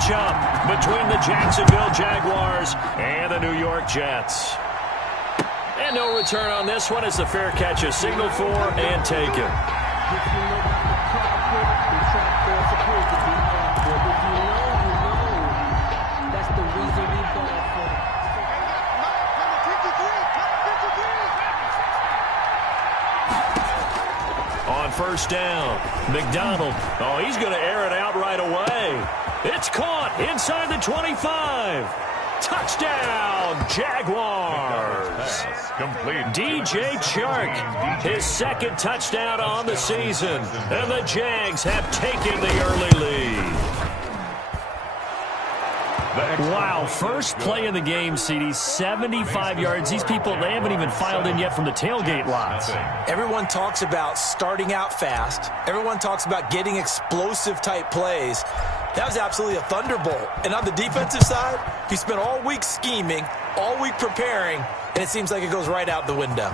matchup between the Jacksonville Jaguars and the New York Jets. And no return on this one as the fair catch is signaled for and taken. On first down, McDonald. Oh, he's going to air it out right away. It's caught inside the 25. Touchdown, Jaguars. DJ Chark, his second touchdown on the season. And the Jags have taken the early lead. Wow, first play of the game, CD, 75 yards. These people, they haven't even filed in yet from the tailgate lots. Everyone talks about starting out fast. Everyone talks about getting explosive-type plays. That was absolutely a thunderbolt. And on the defensive side, he spent all week scheming, all week preparing, and it seems like it goes right out the window.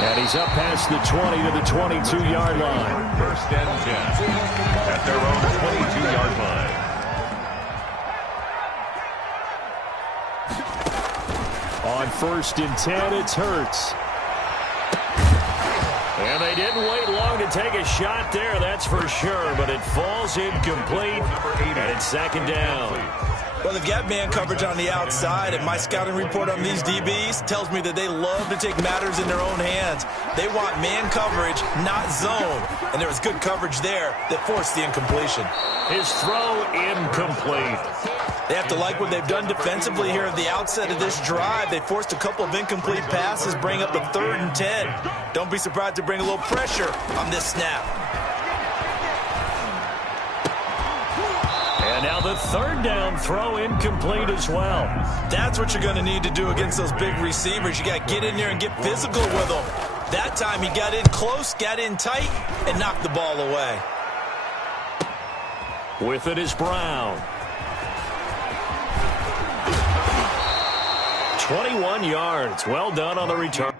And he's up past the 20 to the 22-yard line. First and 10 at their own 22-yard line. On first and 10, it's Hurts. And they didn't wait long to take a shot there, that's for sure, but it falls incomplete, and it's second down. Well, they've got man coverage on the outside, and my scouting report on these DBs tells me that they love to take matters in their own hands. They want man coverage, not zone, and there was good coverage there that forced the incompletion. His throw incomplete. They have to like what they've done defensively here at the outset of this drive. They forced a couple of incomplete passes, bring up a 3rd and 10. Don't be surprised to bring a little pressure on this snap. And now the 3rd down throw incomplete as well. That's what you're going to need to do against those big receivers. You got to get in there and get physical with them. That time he got in close, got in tight, and knocked the ball away. With it is Brown. 21 yards. Well done on the return.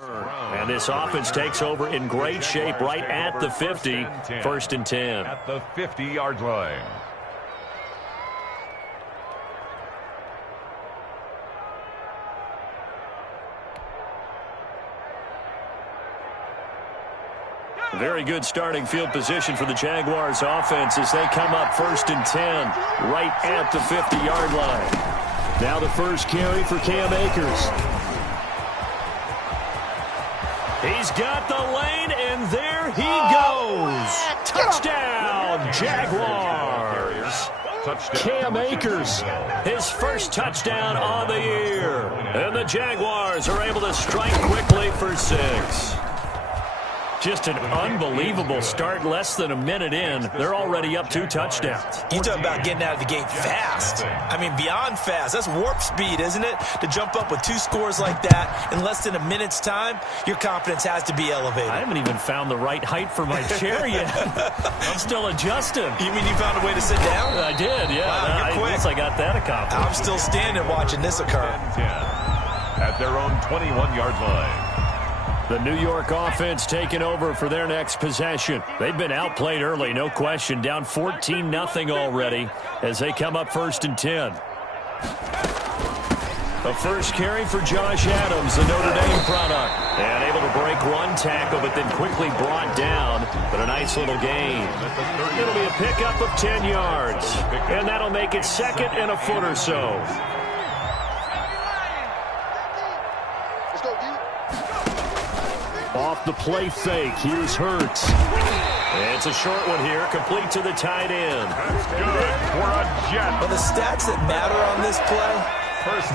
And this offense takes over in great shape right at the 50. First and 10. At the 50-yard line. Very good starting field position for the Jaguars offense as they come up first and 10 right at the 50-yard line. Now the first carry for Cam Akers. He's got the lane, and there he goes. Touchdown, Jaguars. Cam Akers, his first touchdown on the year. And the Jaguars are able to strike quickly for 6. Just an unbelievable start. Less than a minute in, they're already up 2 touchdowns. You talk about getting out of the gate fast. I mean, beyond fast. That's warp speed, isn't it? To jump up with 2 scores like that in less than a minute's time, your confidence has to be elevated. I haven't even found the right height for my chair yet. I'm still adjusting. You mean you found a way to sit down? I did, yeah. Wow, you're quick. I guess I got that accomplished. I'm still standing watching this occur. 10 at their own 21-yard line. The New York offense taking over for their next possession. They've been outplayed early, no question. Down 14-0 already as they come up first and 10. A first carry for Josh Adams, the Notre Dame product. And able to break 1 tackle, but then quickly brought down. But a nice little gain. It'll be a pickup of 10 yards. And that'll make it 2nd and a foot or so. the play fake. Here's Hurts. It's a short one here, complete to the tight end. That's good for a Jet. Well, the stats that matter on this play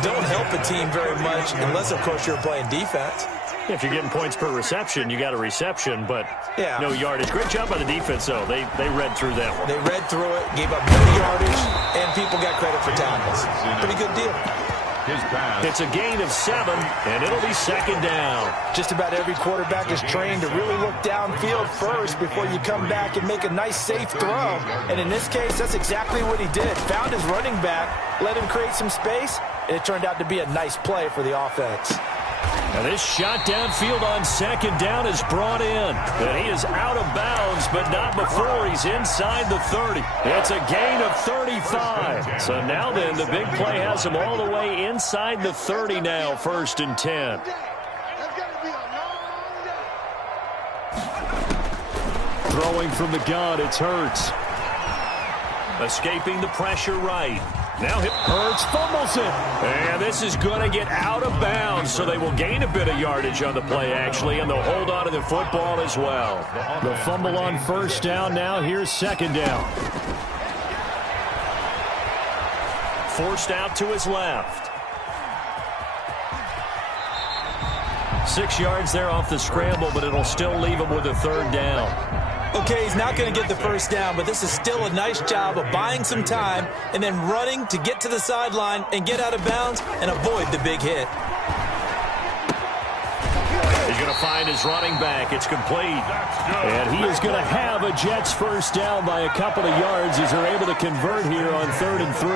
don't help a team very much unless, of course, you're playing defense. If you're getting points per reception, you got a reception, but no yardage. Great job by the defense, though. They read through that one. They read through it, gave up no yardage, and people got credit for tackles. Pretty good deal. His pass. It's a gain of 7, and it'll be second down. Just about every quarterback is trained to really look downfield first before you come back and make a nice, safe throw. And in this case, that's exactly what he did. Found his running back, let him create some space, and it turned out to be a nice play for the offense. Now this shot downfield on second down is brought in. And he is out of bounds, but not before he's inside the 30. It's a gain of 35. So now then, the big play has him all the way inside the 30 now, 1st and 10. Throwing from the gun, it's Hurts. Escaping the pressure right. Now Hurts fumbles it. And this is going to get out of bounds, so they will gain a bit of yardage on the play, actually, and they'll hold on to the football as well. The fumble on 1st down. Now here's 2nd down. Forced out to his left. 6 yards there off the scramble, but it'll still leave him with a 3rd down. Okay, he's not going to get the 1st down, but this is still a nice job of buying some time and then running to get to the sideline and get out of bounds and avoid the big hit. He's going to find his running back. It's complete. And he is going to have a Jets 1st down by a couple of yards as they're able to convert here on 3rd and 3.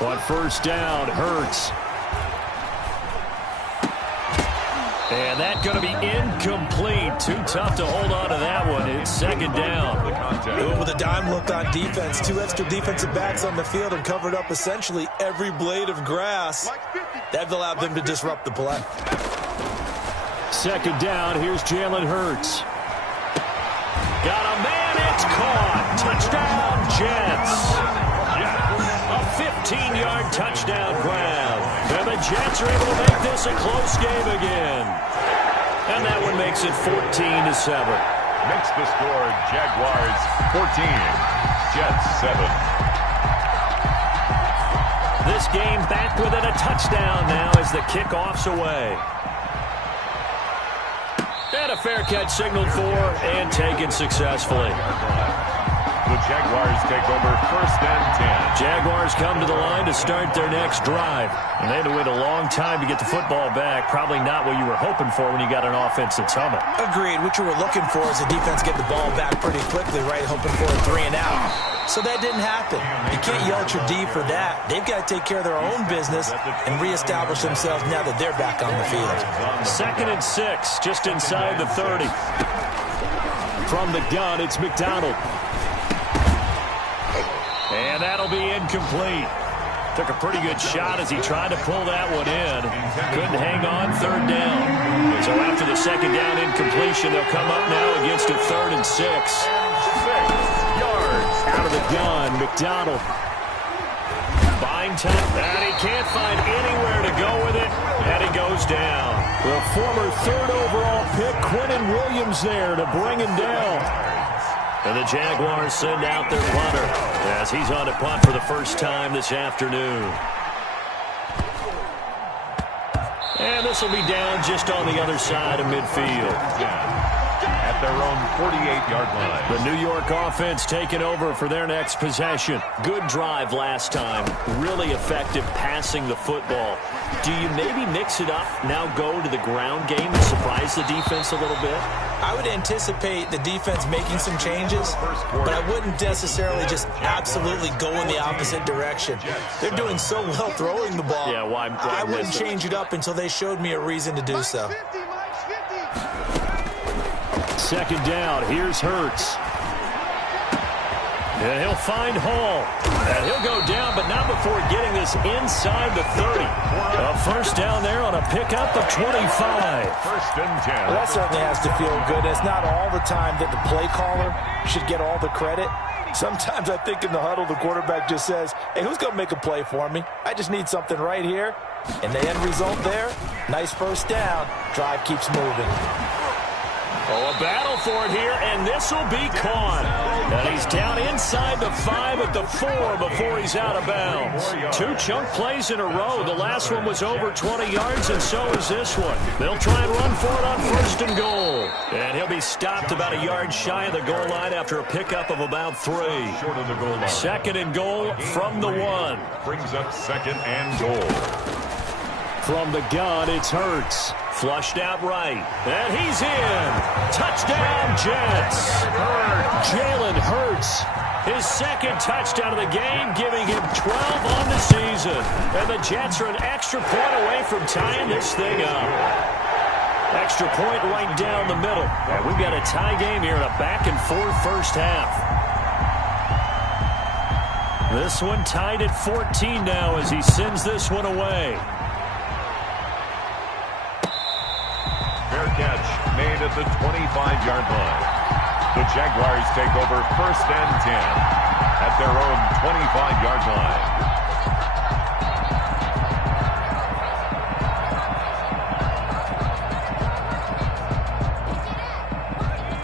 On 1st down, Hurts. And that's going to be incomplete. Too tough to hold on to that one. It's 2nd down. With a dime look on defense, 2 extra defensive backs on the field and covered up essentially every blade of grass. That allowed them to disrupt the play. 2nd down, here's Jalen Hurts. Got a man, it's caught. Touchdown, Jets. A 15-yard touchdown grab. And the Jets are able to make this a close game again. And that one makes it 14-7. Makes the score Jaguars 14, Jets 7. This game back within a touchdown now as the kickoff's away. And a fair catch signaled for and taken successfully. The Jaguars take over 1st and 10. Jaguars come to the line to start their next drive. And they had to wait a long time to get the football back. Probably not what you were hoping for when you got an offense that's humming. Agreed. What you were looking for is the defense get the ball back pretty quickly, right? Hoping for a 3 and out. So that didn't happen. You can't yell at your D for that. They've got to take care of their own business and reestablish themselves now that they're back on the field. 2nd and 6, just inside the 30. From the gun, it's McDonald. And that'll be incomplete. Took a pretty good shot as he tried to pull that one in. Couldn't hang on 3rd down. So after the 2nd down incompletion, they'll come up now against a 3rd and 6. 6 yards out of the gun. McDonald. Buying time. And he can't find anywhere to go with it. And he goes down. The former 3rd overall pick, Quinnen Williams, there to bring him down. And the Jaguars send out their punter as he's on to punt for the first time this afternoon. And this will be down just on the other side of midfield. At their own 48-yard line. The New York offense taking over for their next possession. Good drive last time. Really effective passing the football. Do you maybe mix it up, now go to the ground game and surprise the defense a little bit? I would anticipate the defense making some changes, but I wouldn't necessarily just absolutely go in the opposite direction. They're doing so well throwing the ball. Yeah, why I wouldn't change it up until they showed me a reason to do so. 2nd down, here's Hurts. And he'll find Hall. And he'll go down, but not before getting this inside the 30. A first down there on a pickup of 25. First and 10. Well, that certainly has to feel good. It's not all the time that the play caller should get all the credit. Sometimes I think in the huddle, the quarterback just says, hey, who's going to make a play for me? I just need something right here. And the end result there, nice first down. Drive keeps moving. Oh, a battle for it here, and this will be caught. And he's down inside the 5 at the 4 before he's out of bounds. 2 chunk plays in a row. The last one was over 20 yards, and so is this one. They'll try and run for it on first and goal. And he'll be stopped about a yard shy of the goal line after a pickup of about 3. Short of the goal line. Second and goal from the 1. Brings up second and goal. From the gun, it's Hurts. Flushed out right. And he's in. Touchdown, Jets. Jalen Hurts. His second touchdown of the game, giving him 12 on the season. And the Jets are an extra point away from tying this thing up. Extra point right down the middle. And we've got a tie game here in a back-and-forth first half. This one tied at 14 now as he sends this one away. Fair catch made at the 25-yard line. The Jaguars take over first and 10 at their own 25-yard line.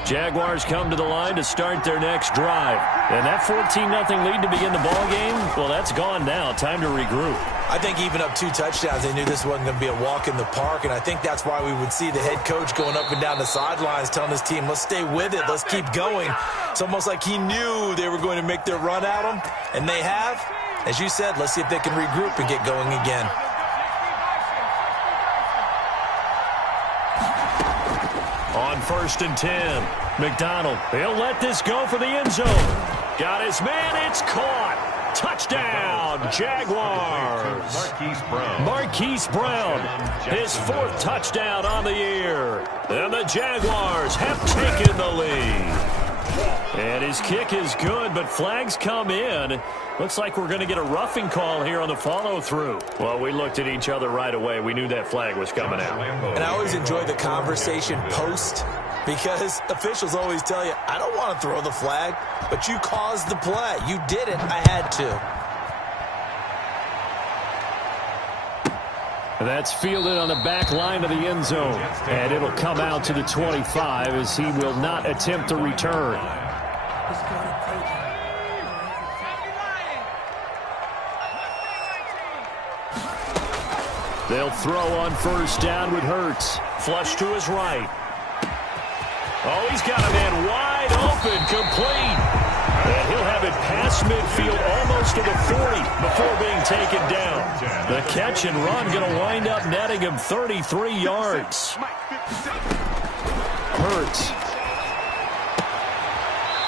Jaguars come to the line to start their next drive. And that 14-0 lead to begin the ball game, well, that's gone now. Time to regroup. I think even up 2 touchdowns, they knew this wasn't going to be a walk in the park, and I think that's why we would see the head coach going up and down the sidelines telling his team, let's stay with it, let's keep going. It's almost like he knew they were going to make their run at him, and they have. As you said, let's see if they can regroup and get going again. On first and 10, McDonald, he'll let this go for the end zone. Got his man, it's caught. Touchdown, Jaguars. Marquise Brown, his 4th touchdown on the year. And the Jaguars have taken the lead. And his kick is good, but flags come in. Looks like we're going to get a roughing call here on the follow-through. Well, we looked at each other right away. We knew that flag was coming out. And I always enjoy the conversation post, because officials always tell you, I don't want to throw the flag, but you caused the play. You did it. I had to. That's fielded on the back line of the end zone. And it'll come out to the 25 as he will not attempt to return. They'll throw on first down with Hurts. Flush to his right. Oh, he's got a man wide open, complete. And he'll have it past midfield almost to the 40 before being taken down. The catch and run going to wind up netting him 33 yards. Hurts.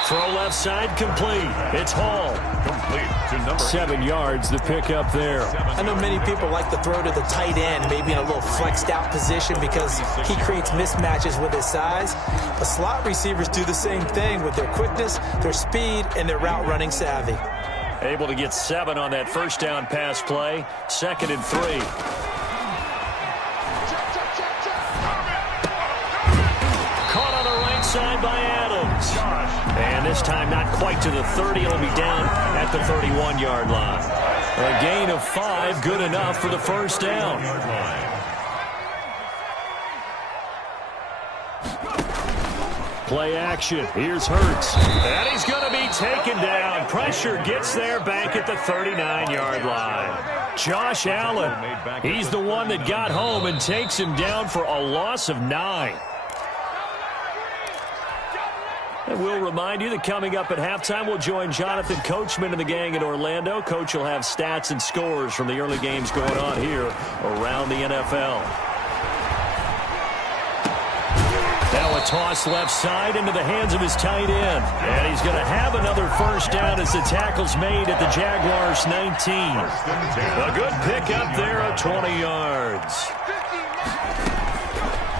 Throw left side, complete. It's Hall. Complete to number 7 yards, the pickup there. I know many people like to throw to the tight end, maybe in a little flexed out position because he creates mismatches with his size. But slot receivers do the same thing with their quickness, their speed, and their route running savvy. Able to get 7 on that first down pass play. 2nd and 3. Caught on the right side by Adams. And this time not quite to the 30. It'll be down at the 31-yard line. A gain of 5, good enough for the first down. Play action. Here's Hurts. And he's going to be taken down. Pressure gets there back at the 39-yard line. Josh Allen, he's the one that got home and takes him down for a loss of 9. And we'll remind you that coming up at halftime, we'll join Jonathan Coachman and the gang in Orlando. Coach will have stats and scores from the early games going on here around the NFL. Now a toss left side into the hands of his tight end. And he's going to have another first down as the tackle's made at the Jaguars' 19. A good pickup there of 20 yards.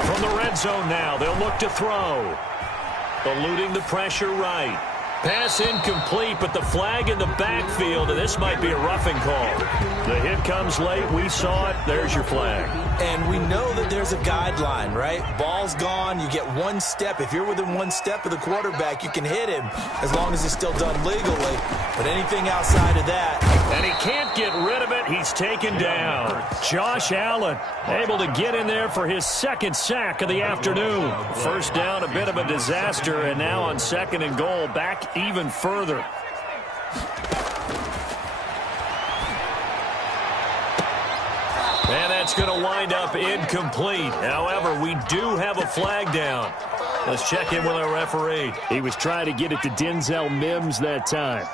From the red zone now, they'll look to throw. Eluding the pressure right. Pass incomplete, but the flag in the backfield, and this might be a roughing call. The hit comes late. We saw it. There's your flag. And we know that there's a guideline, right? Ball's gone. You get one step. If you're within one step of the quarterback, you can hit him as long as it's still done legally. But anything outside of that. And he can't get rid of it. He's taken down. Josh Allen able to get in there for his second sack of the afternoon. First down, a bit of a disaster, and now on 2nd and goal, back even further. And that's going to wind up incomplete. However, we do have a flag down. Let's check in with our referee. He was trying to get it to Denzel Mims that time.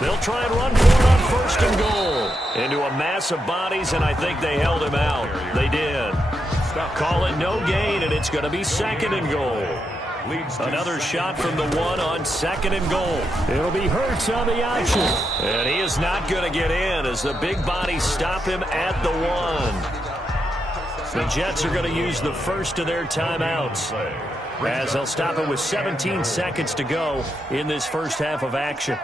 They'll try and run for it on 1st and goal. Into a mass of bodies, and I think they held him out. They did. Call it no gain, and it's going to be 2nd and goal. Another shot from the 1 on 2nd and goal. It'll be Hurts on the option. And he is not going to get in as the big bodies stop him at the 1. The Jets are going to use the first of their timeouts as they'll stop it with 17 seconds to go in this first half of action.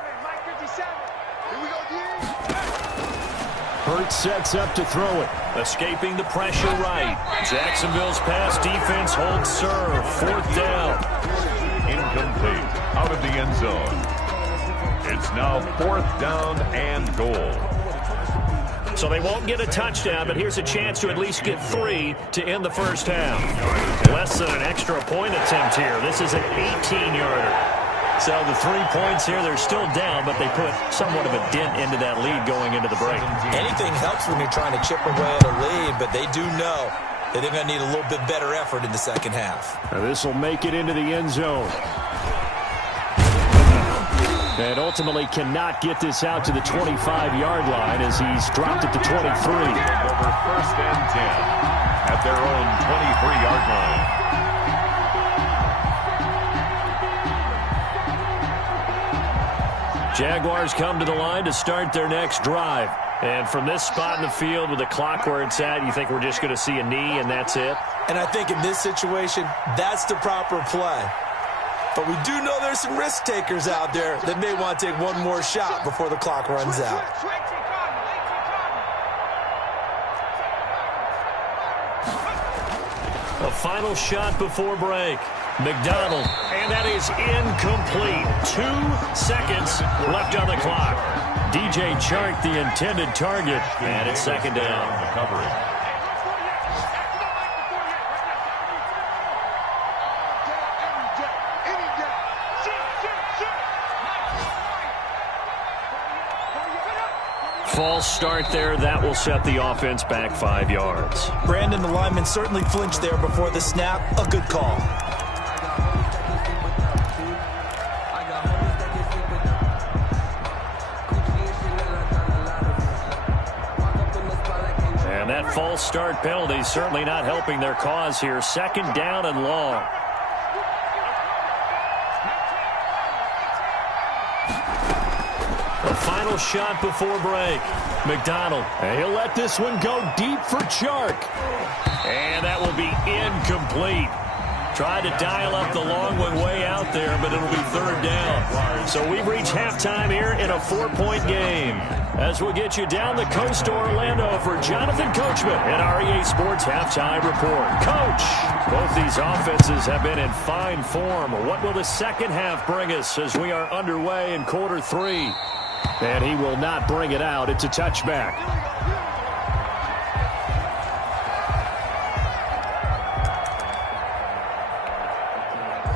Hurts sets up to throw it. Escaping the pressure right. Jacksonville's pass defense holds serve. 4th down. Incomplete. Out of the end zone. It's now 4th down and goal. So they won't get a touchdown, but here's a chance to at least get 3 to end the first half. Less than an extra point attempt here. This is an 18-yarder. So the 3 points here, they're still down, but they put somewhat of a dent into that lead going into the break. Anything helps when you're trying to chip away at a lead, but they do know that they're going to need a little bit better effort in the second half. This will make it into the end zone. And ultimately cannot get this out to the 25-yard line as he's dropped it to 23. Over 1st and 10 at their own 23-yard line. Jaguars come to the line to start their next drive. And from this spot in the field with the clock where it's at, you think we're just going to see a knee and that's it? And I think in this situation, that's the proper play. But we do know there's some risk takers out there that may want to take one more shot before the clock runs out. A final shot before break. McDonald, and that is incomplete. 2 seconds left on the clock. DJ Chark, the intended target, and it's 2nd down. Recovery. False start there. That will set the offense back 5 yards. Brandon, the lineman, certainly flinched there before the snap. A good call. And that false start penalty certainly not helping their cause here. 2nd down and long. A final shot before break. McDonald, he'll let this one go deep for Chark. And that will be incomplete. Tried to dial up the long one way out there, but it'll be 3rd down. So we've reached halftime here in a 4-point game. As we'll get you down the coast to Orlando for Jonathan Coachman and our EA Sports Halftime Report. Coach, both these offenses have been in fine form. What will the second half bring us as we are underway in quarter 3? And he will not bring it out. It's a touchback.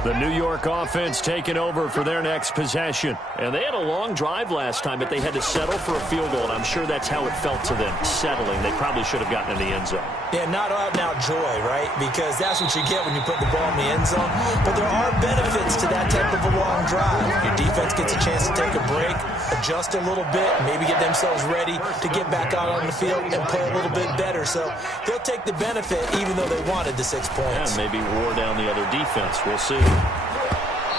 The New York offense taking over for their next possession. And they had a long drive last time, but they had to settle for a field goal, and I'm sure that's how it felt to them, settling. They probably should have gotten in the end zone. Yeah, not out-and-out joy, right? Because that's what you get when you put the ball in the end zone. But there are benefits to that type of a long drive. Your defense gets a chance to take a break, adjust a little bit, maybe get themselves ready to get back out on the field and play a little bit better. So they'll take the benefit even though they wanted the 6 points. Yeah, maybe wore down the other defense. We'll see.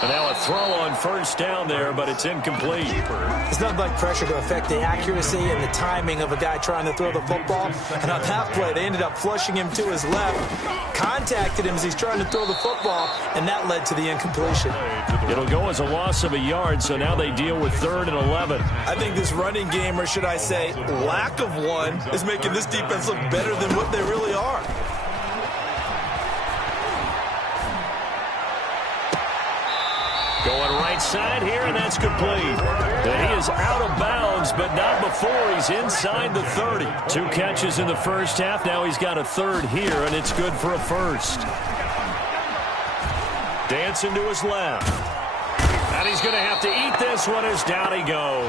And now a throw on first down there, but it's incomplete. There's nothing like pressure to affect the accuracy and the timing of a guy trying to throw the football. And on that play, they ended up flushing him to his left, contacted him as he's trying to throw the football, and that led to the incompletion. It'll go as a loss of a yard, so now they deal with 3rd and 11. I think this running game, or should I say lack of one, is making this defense look better than what they really are. Going right side here, and that's complete. And he is out of bounds, but not before he's inside the 30. 2 catches in the first half. Now he's got a 3rd here, and it's good for a 1st. Dancing to his left. And he's going to have to eat this one as down he goes.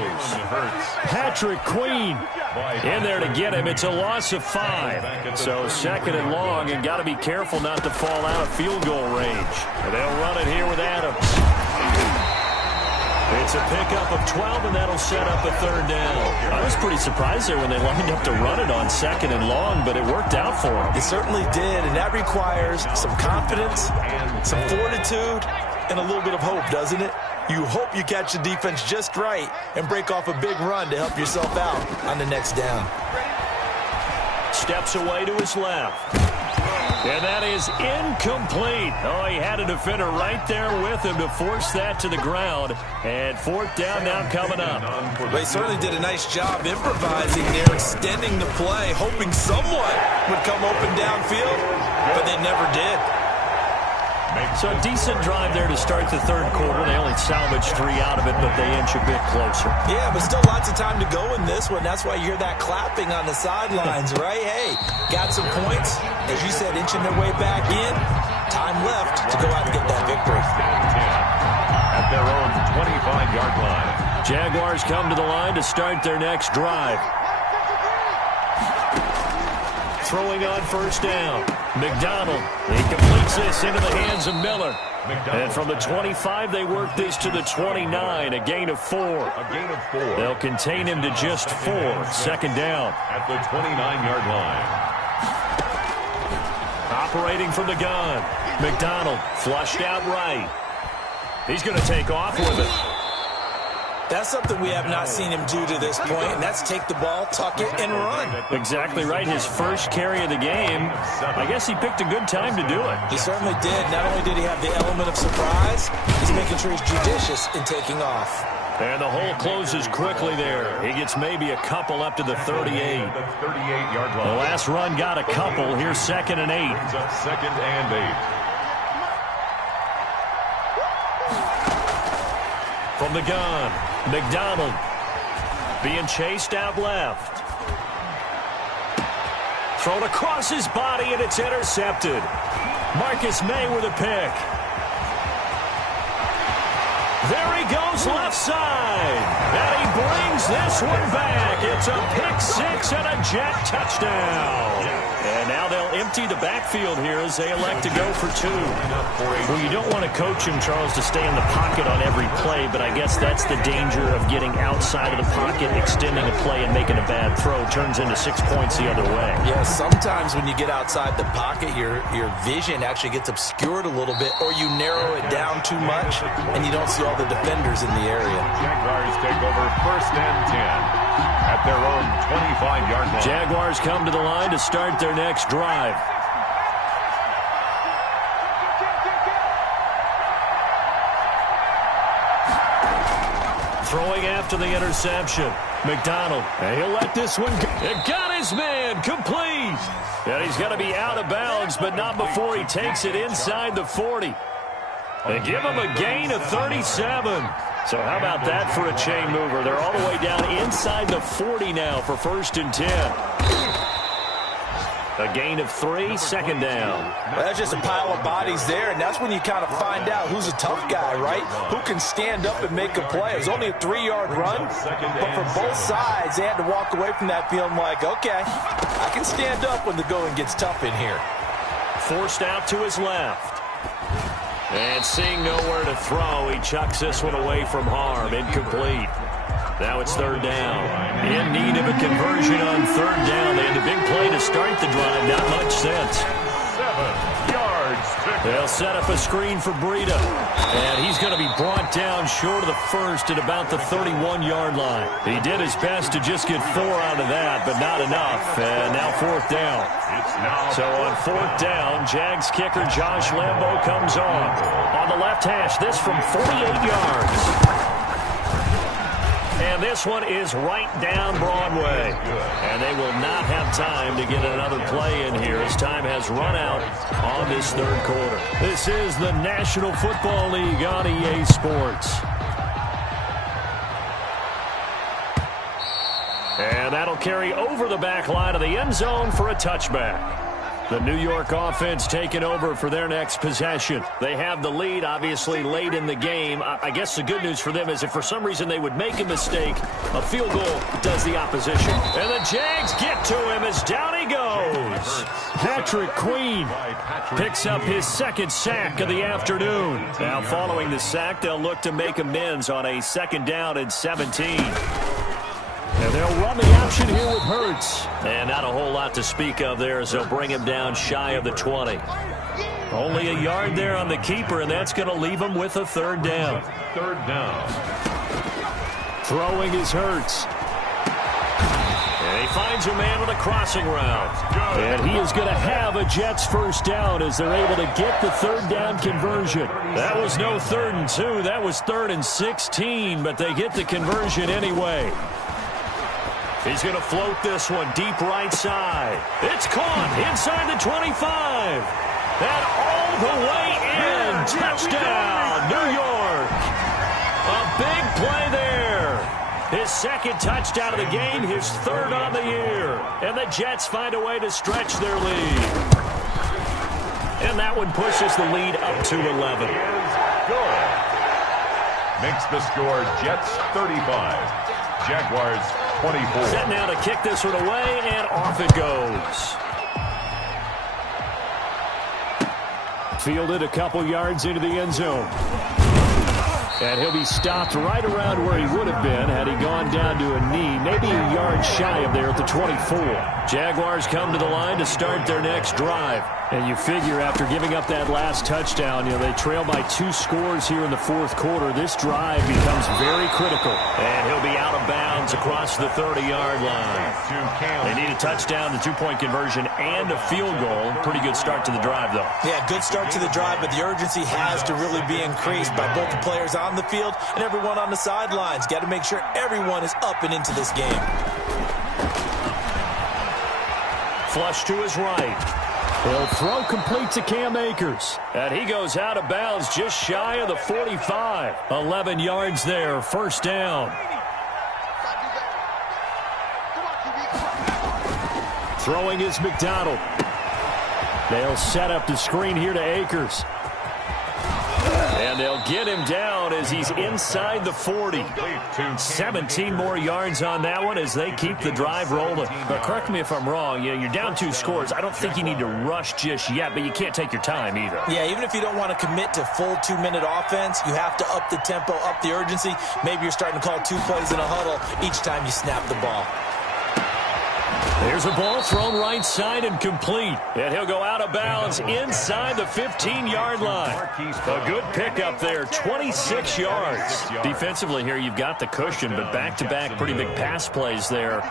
Patrick Queen in there to get him. It's a loss of 5. So 2nd and long, and got to be careful not to fall out of field goal range. And they'll run it here with Adams. It's a pickup of 12, and that'll set up a 3rd down. I was pretty surprised there when they lined up to run it on 2nd and long, but it worked out for them. It certainly did, and that requires some confidence, some fortitude, and a little bit of hope, doesn't it? You hope you catch the defense just right and break off a big run to help yourself out on the next down. Steps away to his left. And that is incomplete. Oh, he had a defender right there with him to force that to the ground. And 4th down now coming up. They certainly did a nice job improvising there, extending the play, hoping someone would come open downfield, but they never did. So a decent drive there to start the 3rd quarter. They only salvaged 3 out of it, but they inch a bit closer. Yeah, but still lots of time to go in this one. That's why you hear that clapping on the sidelines, right? Hey, got some points. As you said, inching their way back in. Time left to go out and get that victory. At their own 25-yard line. Jaguars come to the line to start their next drive. Throwing on first down. McDonald. He completes this into the hands of Miller. And from the 25, they work this to the 29, a gain of 4. They'll contain him to just 4. 2nd down. At the 29-yard line. Operating from the gun. McDonald flushed out right. He's going to take off with it. That's something we have not seen him do to this point, and that's take the ball, tuck it, and run. Exactly right. His first carry of the game. I guess he picked a good time to do it. He certainly did. Not only did he have the element of surprise, he's making sure he's judicious in taking off. And the hole closes quickly there. He gets maybe a couple up to the 38. The 38-yard line. The last run got a couple. Here's 2nd and 8. Brings up 2nd and 8. From the gun, McDonald being chased out left. Thrown across his body, and it's intercepted. Marcus May with a pick. There he goes left side. And he brings this one back. It's a pick-6 and a Jet touchdown. And now they'll empty the backfield here as they elect to go for 2. Well, you don't want to coach him, Charles, to stay in the pocket on every play, but I guess that's the danger of getting outside of the pocket, extending a play, and making a bad throw. Turns into 6 points the other way. Yeah, sometimes when you get outside the pocket, your vision actually gets obscured a little bit, or you narrow it down too much, and you don't see all the defenders in the area. Jaguars take over 1st and 10 at their own 25-yard line. Jaguars come to the line to start their next drive. Throwing after the interception. McDonald, and he'll let this one go. It got his man, complete. And he's going to be out of bounds, but not before he takes it inside the 40. They give him a gain of 37. So how about that for a chain mover? They're all the way down inside the 40 now for 1st and 10. A gain of 3, 2nd down. Well, that's just a pile of bodies there, and that's when you kind of find out who's a tough guy, right? Who can stand up and make a play. It was only a 3-yard run, but for both sides, they had to walk away from that feeling like, okay, I can stand up when the going gets tough in here. Forced out to his left. And seeing nowhere to throw, he chucks this one away from harm. Incomplete. Now it's 3rd down. In need of a conversion on 3rd down. They had a big play to start the drive. Not much sense. 7-yard They'll set up a screen for Breida. And he's going to be brought down short of the first at about the 31-yard line. He did his best to just get 4 out of that, but not enough. And now 4th down. So on 4th down, Jags kicker Josh Lambo comes on the left hash. This from 48 yards. And this one is right down Broadway. And they will not have time to get another play in here as time has run out on this 3rd quarter. This is the National Football League on EA Sports. And that'll carry over the back line of the end zone for a touchback. The New York offense taking over for their next possession. They have the lead, obviously, late in the game. I guess the good news for them is if for some reason they would make a mistake, a field goal does the opposition. And the Jags get to him as down he goes. Patrick Queen picks up his 2nd sack of the afternoon. Now following the sack, they'll look to make amends on a 2nd down and 17. And they'll run the option here with Hurts. And not a whole lot to speak of there as they'll bring him down shy of the 20. Only a yard there on the keeper, and that's going to leave him with a 3rd down. 3rd down. Throwing is Hurts. And he finds a man with a crossing route. And he is going to have a Jets 1st down as they're able to get the 3rd down conversion. That was no 3rd and 2. That was 3rd and 16, but they get the conversion anyway. He's going to float this one deep right side. It's caught inside the 25. And all the way in. Touchdown, New York. A big play there. His 2nd touchdown of the game, his 3rd on the year. And the Jets find a way to stretch their lead. And that one pushes the lead up to 11. Good. Makes the score Jets 35. Jaguars 24. Set now to kick this one away, and off it goes. Fielded a couple yards into the end zone. And he'll be stopped right around where he would have been had he gone down to a knee, maybe a yard shy of there at the 24. Jaguars come to the line to start their next drive. And you figure after giving up that last touchdown, they trail by 2 scores here in the 4th quarter. This drive becomes very critical. And he'll be out of bounds across the 30-yard line. They need a touchdown, the 2-point conversion, and a field goal. Pretty good start to the drive, though. Yeah, good start to the drive, but the urgency has to really be increased by both the players on the field and everyone on the sidelines. Got to make sure everyone is up and into this game. Flush to his right. He'll throw complete to Cam Akers. And he goes out of bounds just shy of the 45. 11 yards there, 1st down. Throwing is McDonald. They'll set up the screen here to Akers. And they'll get him down as he's inside the 40. 17 more yards on that one as they keep the drive rolling. But correct me if I'm wrong, you're down 2 scores. I don't think you need to rush just yet, but you can't take your time either. Yeah, even if you don't want to commit to full 2-minute offense, you have to up the tempo, up the urgency. Maybe you're starting to call 2 plays in a huddle each time you snap the ball. There's a ball thrown right side and complete. And he'll go out of bounds inside the 15-yard line. A good pickup there, 26 yards. Defensively here, you've got the cushion, but back-to-back pretty big pass plays there.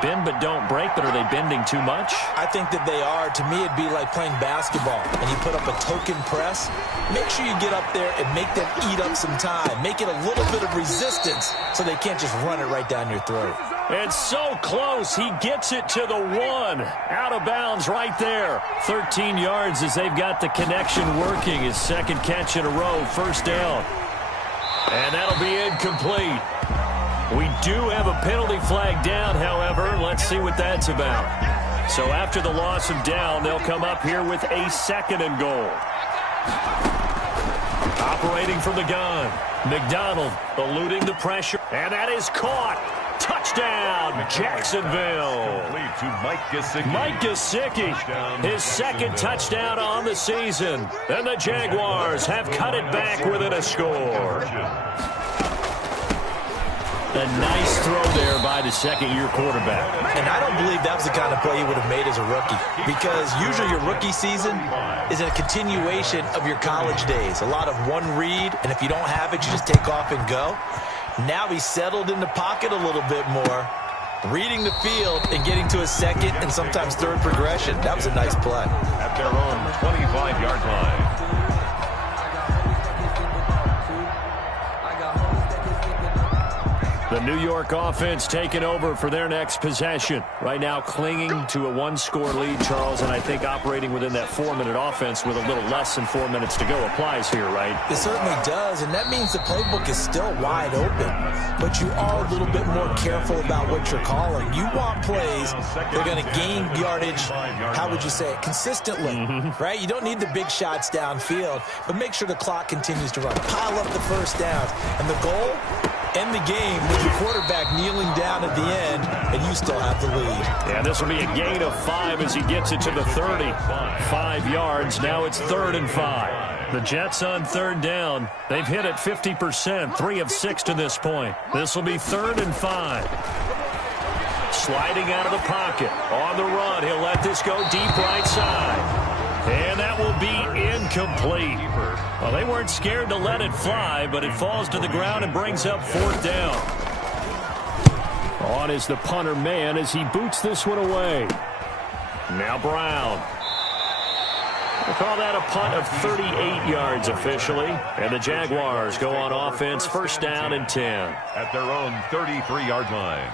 Bend but don't break, but are they bending too much? I think that they are. To me, it'd be like playing basketball, and you put up a token press. Make sure you get up there and make them eat up some time. Make it a little bit of resistance so they can't just run it right down your throat. And so close, he gets it to the 1. Out of bounds right there. 13 yards as they've got the connection working. His 2nd catch in a row, 1st down. And that'll be incomplete. We do have a penalty flag down, however. Let's see what that's about. So after the loss of down, they'll come up here with a 2nd and goal. Operating from the gun. McDonald eluding the pressure. And that is caught. Touchdown, Jacksonville. To Mike Gesicki. Mike Gesicki, his 2nd touchdown on the season. And the Jaguars have cut it back within a score. A nice throw there by the second-year quarterback. And I don't believe that was the kind of play he would have made as a rookie, because usually your rookie season is a continuation of your college days. A lot of one read, and if you don't have it, you just take off and go. Now he's settled in the pocket a little bit more, reading the field and getting to a second and sometimes third progression. That was a nice play. At their own 25-yard line. The New York offense taking over for their next possession. Right now clinging to a one-score lead, Charles, and I think operating within that 4-minute offense with a little less than 4 minutes to go applies here, right? It certainly does, and that means the playbook is still wide open. But you are a little bit more careful about what you're calling. You want plays that are going to gain yardage, how would you say it, consistently, right? You don't need the big shots downfield, but make sure the clock continues to run. Pile up the first downs, and the goal, end the game with your quarterback kneeling down at the end, and you still have the lead. Yeah, this will be a gain of 5 as he gets it to the 30. 5 yards. Now it's 3rd and 5. The Jets on 3rd down. They've hit it 50%, 3 of 6 to this point. This will be 3rd and 5. Sliding out of the pocket. On the run, he'll let this go deep right side. And that will be incomplete. Well, they weren't scared to let it fly, but it falls to the ground and brings up 4th down. On is the punter man as he boots this one away. Now Brown. We'll call that a punt of 38 yards officially. And the Jaguars go on offense, 1st down and 10. At their own 33-yard line.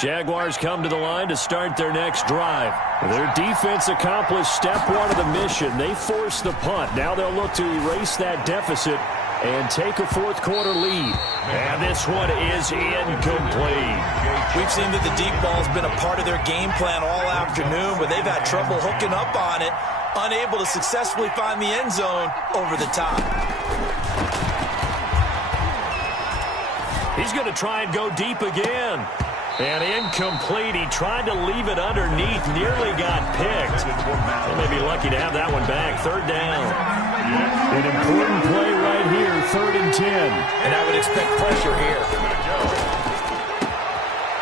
Jaguars come to the line to start their next drive. Their defense accomplished step 1 of the mission. They forced the punt. Now they'll look to erase that deficit and take a 4th quarter lead. And this one is incomplete. We've seen that the deep ball's been a part of their game plan all afternoon, but they've had trouble hooking up on it, unable to successfully find the end zone over the top. He's going to try and go deep again. And incomplete. He tried to leave it underneath. Nearly got picked. They may be lucky to have that one back. 3rd down. An important play right here. 3rd and 10. And I would expect pressure here.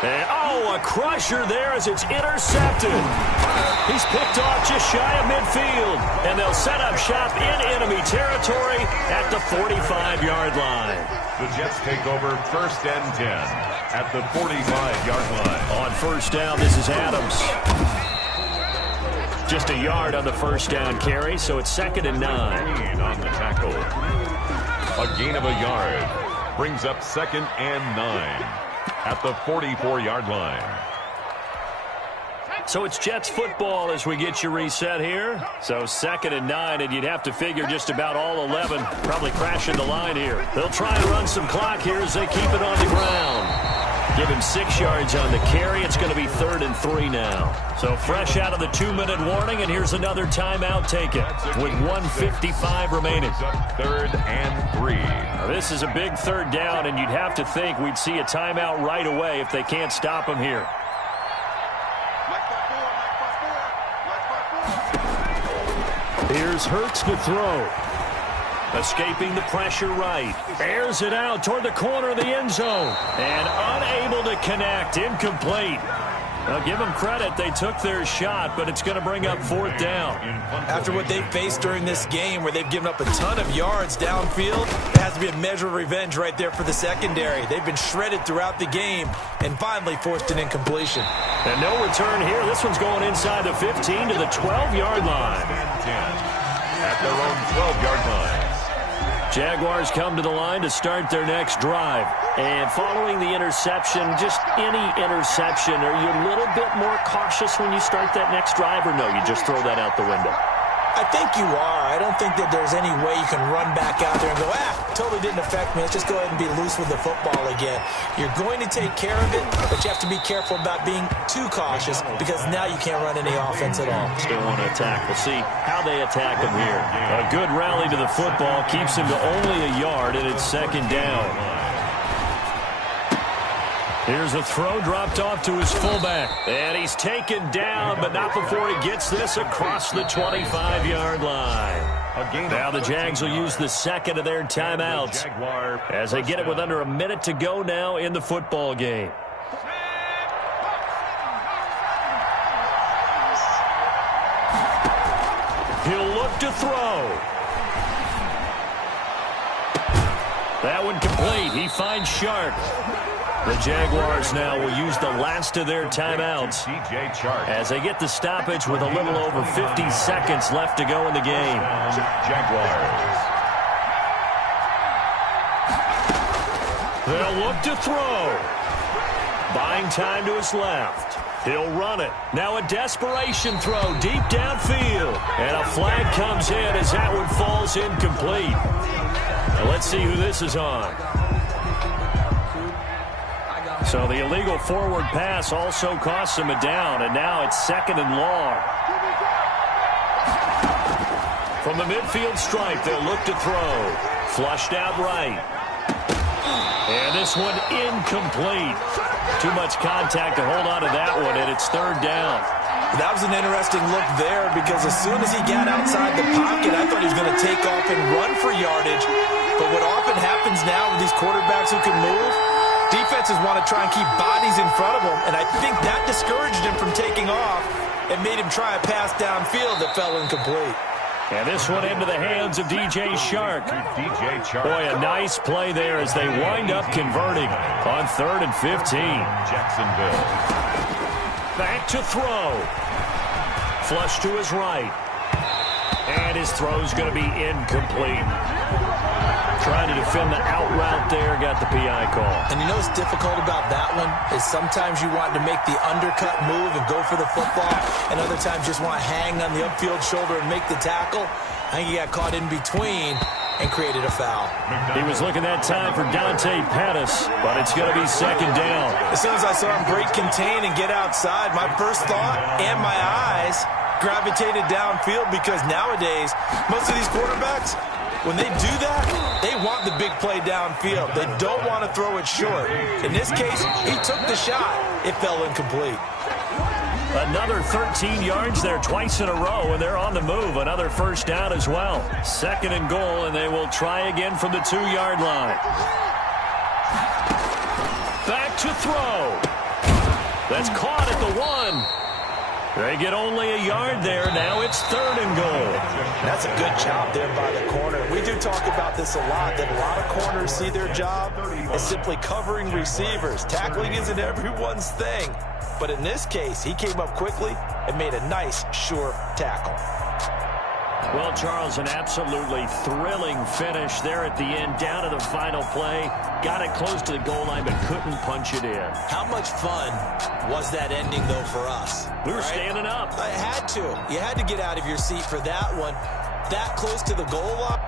And, a crusher there as it's intercepted. He's picked off just shy of midfield. And they'll set up shop in enemy territory at the 45-yard line. The Jets take over 1st and 10 at the 45-yard line. On 1st down, this is Adams. Just a yard on the 1st down carry, so it's 2nd and 9. On the tackle. A gain of a yard brings up 2nd and 9 at the 44-yard line. So it's Jets football as we get you reset here. So 2nd and 9, and you'd have to figure just about all 11 probably crashing the line here. They'll try and run some clock here as they keep it on the ground. Give him 6 yards on the carry. It's going to be 3rd and 3 now. So fresh out of the 2-minute warning, and here's another timeout taken with 1:55 remaining. 3rd and 3. Now, this is a big 3rd down, and you'd have to think we'd see a timeout right away if they can't stop him here. Here's Hurts to throw. Escaping the pressure right. Airs it out toward the corner of the end zone. And unable to connect. Incomplete. Now, give them credit. They took their shot, but it's going to bring up 4th down. After what they've faced during this game where they've given up a ton of yards downfield, there has to be a measure of revenge right there for the secondary. They've been shredded throughout the game and finally forced an incompletion. And no return here. This one's going inside the 15 to the 12-yard line. 10 at their own 12-yard line. Jaguars come to the line to start their next drive. And following the interception, just any interception, are you a little bit more cautious when you start that next drive, or no, you just throw that out the window? I think you are. I don't think that there's any way you can run back out there and go, totally didn't affect me. Let's just go ahead and be loose with the football again. You're going to take care of it, but you have to be careful about being too cautious because now you can't run any offense at all. Still want to attack. We'll see how they attack him here. A good rally to the football keeps him to only a yard, and it's 2nd down. Here's a throw dropped off to his fullback. And he's taken down, but not before he gets this across the 25-yard line. Now the Jags will use the second of their timeouts as they get it with under a minute to go now in the football game. He'll look to throw. That one complete. He finds Sharp. The Jaguars now will use the last of their timeouts as they get the stoppage with a little over 50 seconds left to go in the game. Jaguars. They'll look to throw. Buying time to his left. He'll run it. Now a desperation throw deep downfield. And a flag comes in as that one falls incomplete. Now let's see who this is on. So the illegal forward pass also costs him a down, and now it's 2nd and long. From the midfield stripe, they'll look to throw. Flushed out right. And this one incomplete. Too much contact to hold on to that one, and it's 3rd down. That was an interesting look there because as soon as he got outside the pocket, I thought he was going to take off and run for yardage. But what often happens now with these quarterbacks who can move, defenses want to try and keep bodies in front of them, and I think that discouraged him from taking off and made him try a pass downfield that fell incomplete. And this one into the hands of DJ Shark. Boy, a nice play there as they wind up converting on 3rd and 15. Jacksonville. Back to throw. Flush to his right. And his throw's going to be incomplete. Trying to defend the out route there, got the PI call. And you know what's difficult about that one is sometimes you want to make the undercut move and go for the football, and other times just want to hang on the upfield shoulder and make the tackle. I think he got caught in between and created a foul. He was looking that time for Dante Pettis, but it's going to be 2nd down. As soon as I saw him break contain and get outside, my first thought and my eyes gravitated downfield because nowadays, most of these quarterbacks, when they do that, they want the big play downfield. They don't want to throw it short. In this case, he took the shot. It fell incomplete. Another 13 yards there twice in a row, and they're on the move. Another 1st down as well. 2nd and goal, and they will try again from the 2-yard line. Back to throw. That's caught at the 1. They get only a yard there. Now it's 3rd and goal. That's a good job there by the corner. We do talk about this a lot, that a lot of corners see their job as simply covering receivers. Tackling isn't everyone's thing. But in this case, he came up quickly and made a nice, sure tackle. Well, Charles, an absolutely thrilling finish there at the end, down to the final play. Got it close to the goal line, but couldn't punch it in. How much fun was that ending, though, for us? We were standing up. I had to. You had to get out of your seat for that one. That close to the goal line.